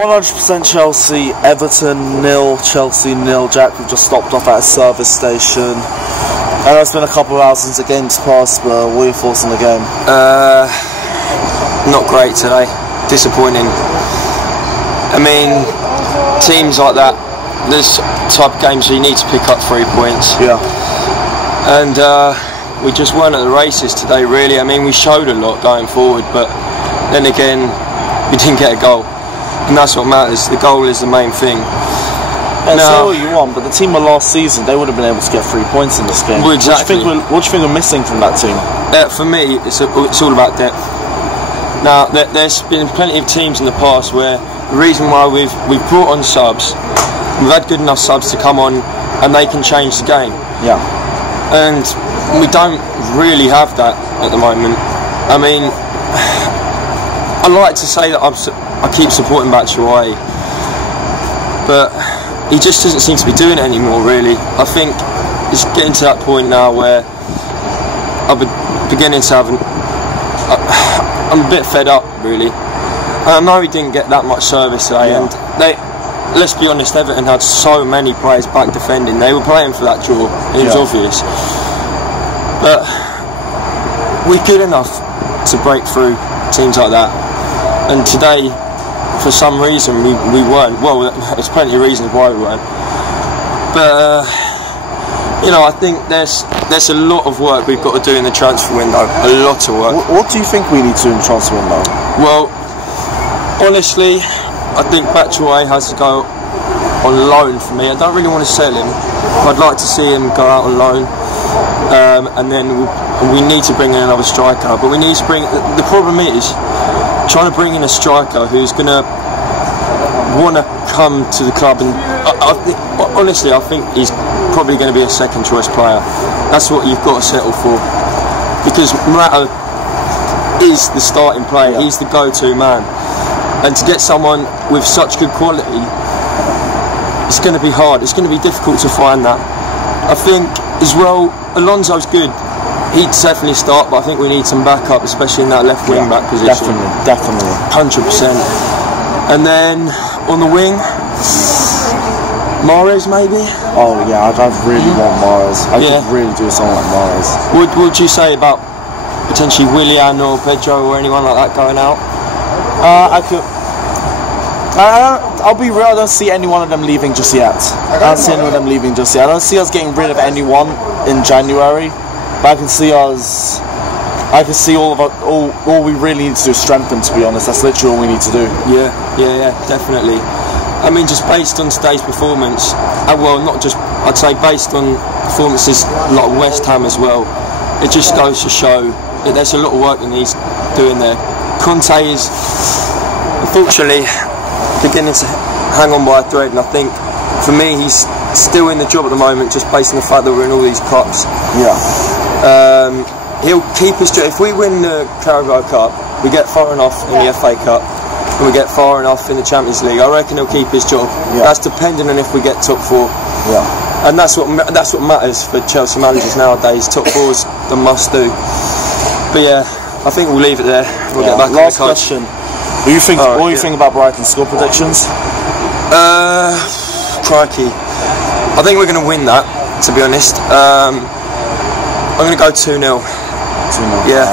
100% Chelsea, Everton 0, Chelsea 0. Jack, we've just stopped off at a service station. I know it's been a couple of hours since the game's passed, but what are your thoughts on the game? Not great today. Disappointing. I mean, teams like that, this type of games you need to pick up 3 points. Yeah. And we just weren't at the races today, really. I mean, we showed a lot going forward, but then again, we didn't get a goal. And that's what matters. The goal is the main thing. And say what you want, but the team of last season, they would have been able to get 3 points in this game. Well, exactly. What do you think we're missing from that team? For me, it's all about depth. Now, there's been plenty of teams in the past where the reason why we've brought on subs, we've had good enough subs to come on and they can change the game. Yeah. And we don't really have that at the moment. I mean, I like to say that I keep supporting Batshuayi, but he just doesn't seem to be doing it anymore, really. I think it's getting to that point now where I'm beginning to have I'm a bit fed up, really. And I know he didn't get that much service today, and let's be honest, Everton had so many players back defending. They were playing for that draw, and it was obvious. But we're good enough to break through teams like that, and today, for some reason, we weren't. Well, there's plenty of reasons why we weren't. But you know, I think there's a lot of work we've got to do in the transfer window. A lot of work. What do you think we need to do in the transfer window? Well, honestly, I think Batshuayi has to go on loan for me. I don't really want to sell him. I'd like to see him go out on loan, and then we need to bring in another striker. But we need to bring. The problem is trying to bring in a striker who's going to want to come to the club, and honestly, I think he's probably going to be a second choice player. That's what you've got to settle for, because Morata is the starting player. He's the go-to man, and to get someone with such good quality, it's going to be hard. It's going to be difficult to find that. I think as well, Alonso's good. He'd definitely start, but I think we need some backup, especially in that left wing back position. Definitely. 100%. And then on the wing, Mahrez maybe? Oh yeah, I'd really want Mahrez. I could really do something like Mahrez. What would you say about potentially Willian or Pedro or anyone like that going out? I'll be real, I don't see any one of them leaving just yet. I don't see any of them leaving just yet. I don't see us getting rid of anyone in January. But I can see all we really need to do is strengthen, to be honest. That's literally all we need to do. Yeah, definitely. I mean, just based on today's performance, well, not just, I'd say based on performances like West Ham as well, it just goes to show that there's a lot of work that needs doing there. Conte is, unfortunately, beginning to hang on by a thread, and I think, for me, he's still in the job at the moment, just based on the fact that we're in all these cups. He'll keep his job. If we win the Carabao Cup, we get far enough in the FA Cup, and we get far enough in the Champions League, I reckon he'll keep his job. That's dependent on if we get top four. And that's what matters for Chelsea managers nowadays. Top four's the must do. But yeah, I think we'll leave it there. We'll get back on the coach. Last question. What do you think about Brighton's score predictions? Crikey. I think we're going to win that, to be honest. I'm going to go 2-0. 2-0. Yeah.